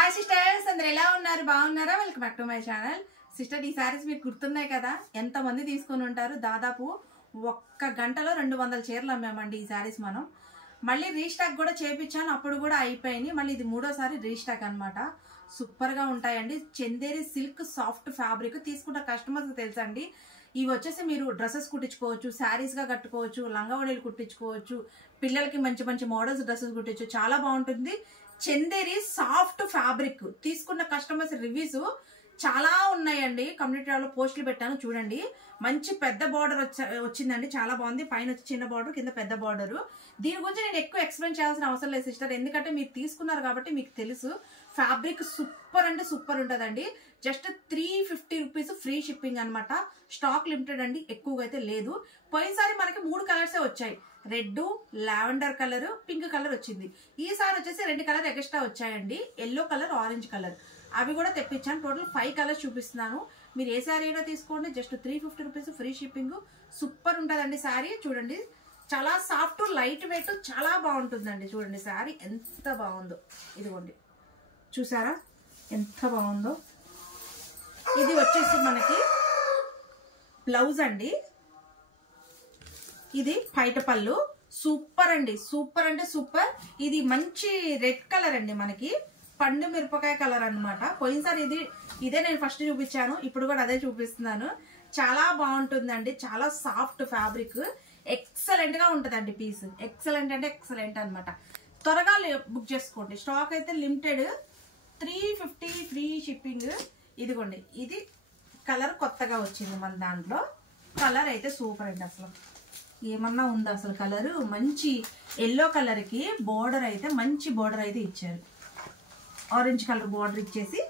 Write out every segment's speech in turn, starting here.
Hi sisters, అందరు ఎలా ఉన్నారు? బాగున్నారా? Welcome back to my channel. Sister, ఈ సారీస్ మీకు గుర్తున్నాయి కదా? ఎంతమంది తీసుకొని ఉంటారు? దాదాపు ఒక్క గంటలో 200 చీరలు అమ్మామండి ఈ సారీస్. మనం మళ్ళీ రీస్టాక్ కూడా చేపించాను, అప్పుడు కూడా అయిపోయింది. మళ్ళీ ఇది మూడోసారి రీస్టాక్ అనమాట. సూపర్ గా ఉంటాయండి. చందేరి సిల్క్ సాఫ్ట్ ఫ్యాబ్రిక్ తీసుకున్న కస్టమర్స్ తెలుసండి. ఇవి వచ్చేసి మీరు డ్రెస్సెస్ కుట్టించుకోవచ్చు, శారీస్ గా కట్టుకోవచ్చు, లంగావడీలు కుట్టించుకోవచ్చు, పిల్లలకి మంచి మంచి మోడల్స్ డ్రెస్సెస్ కుట్టించు. చాలా బాగుంటుంది. చందేరి సాఫ్ట్ ఫ్యాబ్రిక్ తీసుకున్న కస్టమర్స్ రివ్యూస్ చాలా ఉన్నాయండి. కమ్యూనిటీలో పోస్టులు పెట్టాను చూడండి. మంచి పెద్ద బార్డర్ వచ్చిందండి, చాలా బాగుంది. పైన వచ్చి చిన్న బార్డర్, కింద పెద్ద బార్డర్. దీని గురించి నేను ఎక్కువ ఎక్స్ప్లెయిన్ చేయాల్సిన అవసరం లేదు సిస్టర్, ఎందుకంటే మీరు తీసుకున్నారు కాబట్టి మీకు తెలుసు. ఫ్యాబ్రిక్ సూపర్ అంటే సూపర్ ఉంటుందండి. జస్ట్ 350 రూపీస్ ఫ్రీ షిప్పింగ్ అనమాట. స్టాక్ లిమిటెడ్ అండి, ఎక్కువగా అయితే లేదు. పోయినసారి మనకి 3 కలర్సే వచ్చాయి. Red, lavender colour, pink colour వచ్చింది. ఈసారి వచ్చేసి 2 కలర్ ఎక్స్ట్రా వచ్చాయండి. ఎల్లో కలర్, ఆరెంజ్ కలర్, అవి కూడా తెప్పించాను. టోటల్ 5 కలర్స్ చూపిస్తున్నాను. మీరు ఏ శారీ అయినా తీసుకోండి. Just 350 rupees free shipping. Super ఉంటుందండి శారీ. చూడండి, చాలా సాఫ్ట్, లైట్ వెయిట్, చాలా బాగుంటుందండి. చూడండి శారీ ఎంత బాగుందో. ఇదిగోండి, చూసారా ఎంత బాగుందో. ఇది వచ్చేసి మనకి బ్లౌజ్ అండి. ఇది పైట పళ్ళు. సూపర్ అండి, సూపర్ అంటే సూపర్. ఇది మంచి రెడ్ కలర్ అండి, మనకి పండు మిరపకాయ కలర్ అనమాట. పోయినసారి ఇదే నేను ఫస్ట్ చూపించాను, ఇప్పుడు కూడా అదే చూపిస్తున్నాను. చాలా బాగుంటుందండి. చాలా సాఫ్ట్ ఫ్యాబ్రిక్, ఎక్సలెంట్ గా ఉంటుందండి పీస్. ఎక్సలెంట్ అంటే ఎక్సలెంట్ అనమాట. త్వరగా బుక్ చేసుకోండి. స్టాక్ అయితే లిమిటెడ్. 350 free shipping. ఇదిగోండి, ఇది కలర్ కొత్తగా వచ్చింది మన దాంట్లో. కలర్ అయితే సూపర్ అండి. అసలు ఏమన్నా ఉందా అసలు కలర్? మంచి ఎల్లో కలర్ కి బోర్డర్ అయితే మంచి బోర్డర్ అయితే ఇచ్చారు. ఆరెంజ్ కలర్ బోర్డర్ ఇచ్చేసి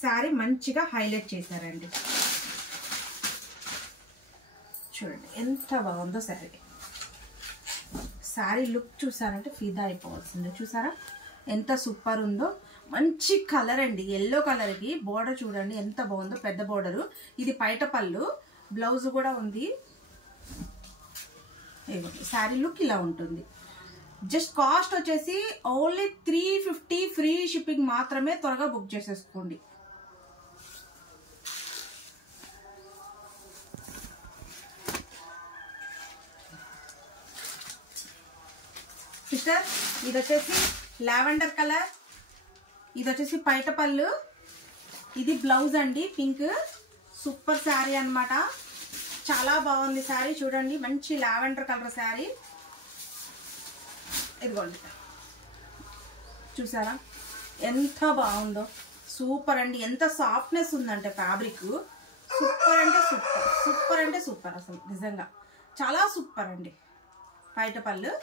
శారీ మంచిగా హైలైట్ చేశారండి. చూడండి ఎంత బాగుందో శారీ. శారీ లుక్ చూసారంటే ఫిదా అయిపోవాల్సిందే. చూసారా ఎంత సూపర్ ఉందో. మంచి కలర్ అండి, ఎల్లో కలర్ కి బోర్డర్ చూడండి ఎంత బాగుందో, పెద్ద బోర్డర్. ఇది పైట పళ్ళు, బ్లౌజ్ కూడా ఉంది. శారీ లుక్ ఇలా ఉంటుంది. జస్ట్ కాస్ట్ వచ్చేసి ఓన్లీ 350 ఫ్రీ షిప్పింగ్ మాత్రమే. త్వరగా బుక్ చేసేసుకోండి. సిస్టర్, ఇది వచ్చేసి లావెండర్ కలర్, ఇది వచ్చేసి పైట పళ్ళు, ఇది బ్లౌజ్ అండి పింక్. సూపర్ శారీ అనమాట. చాలా బాగుంది శారీ. చూడండి మంచి లావెండర్ కలర్ శారీ. ఇదిగోండి, చూసారా ఎంత బాగుందో. సూపర్ అండి. ఎంత సాఫ్ట్నెస్ ఉందంటే ఫ్యాబ్రిక్. సూపర్ అంటే సూపర్, సూపర్ అంటే సూపర్ అసలు నిజంగా చాలా సూపర్ అండి. పైట పళ్ళు,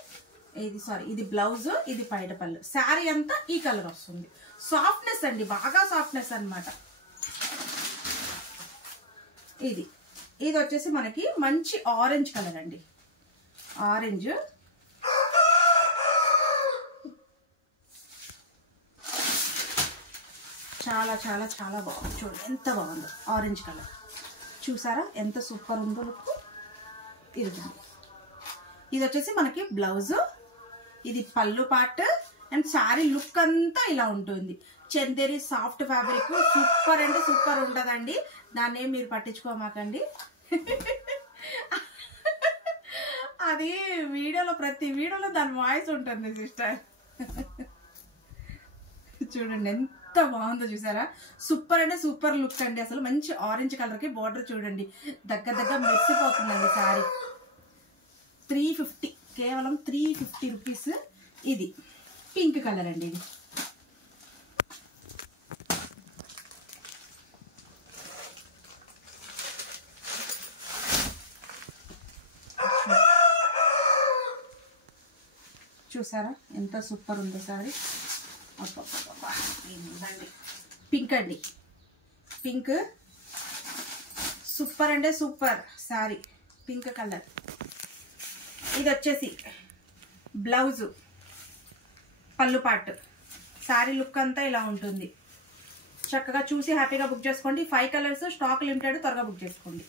ఇది బ్లౌజ్, ఇది పైట పళ్ళు. శారీ అంతా ఈ కలర్ వస్తుంది. సాఫ్ట్నెస్ అండి, బాగా సాఫ్ట్నెస్ అనమాట. ఇది వచ్చేసి మనకి మంచి ఆరెంజ్ కలర్ అండి. ఆరెంజ్ చాలా చాలా చాలా బాగుంది. చూడండి ఎంత బాగుందో ఆరెంజ్ కలర్. చూసారా ఎంత సూపర్ ఉందో లుక్. ఇది వచ్చేసి మనకి బ్లౌజ్, ఇది పళ్ళు పార్ట్. అండ్ శారీ లుక్ అంతా ఇలా ఉంటుంది. Chanderi soft fabric. సూపర్ అంటే సూపర్ ఉంటుందండి. దాన్ని మీరు పట్టించుకోమాకండి. అది వీడియోలో, ప్రతి వీడియోలో దాని వాయిస్ ఉంటుంది సిస్టర్. చూడండి ఎంత బాగుందో. చూసారా సూపర్ అంటే సూపర్ లుక్ అండి. అసలు మంచి ఆరెంజ్ కలర్ కి బార్డర్ చూడండి, దగ్గర మెరిసిపోతుందండి శారీ. 350, కేవలం 350 రూపీస్. ఇది పింక్ కలర్ అండి. ఇది చూసారా ఎంత సూపర్ ఉందో శారీ. పింక్ అండి, పింక్. సూపర్ అంటే సూపర్ శారీ, పింక్ కలర్. ఇది వచ్చేసి బ్లౌజ్, పళ్ళు పార్ట్. శారీ లుక్ అంతా ఇలా ఉంటుంది. చక్కగా చూసి హ్యాపీగా బుక్ చేసుకోండి. 5 కలర్స్ స్టాక్ లిమిటెడ్. త్వరగా బుక్ చేసుకోండి.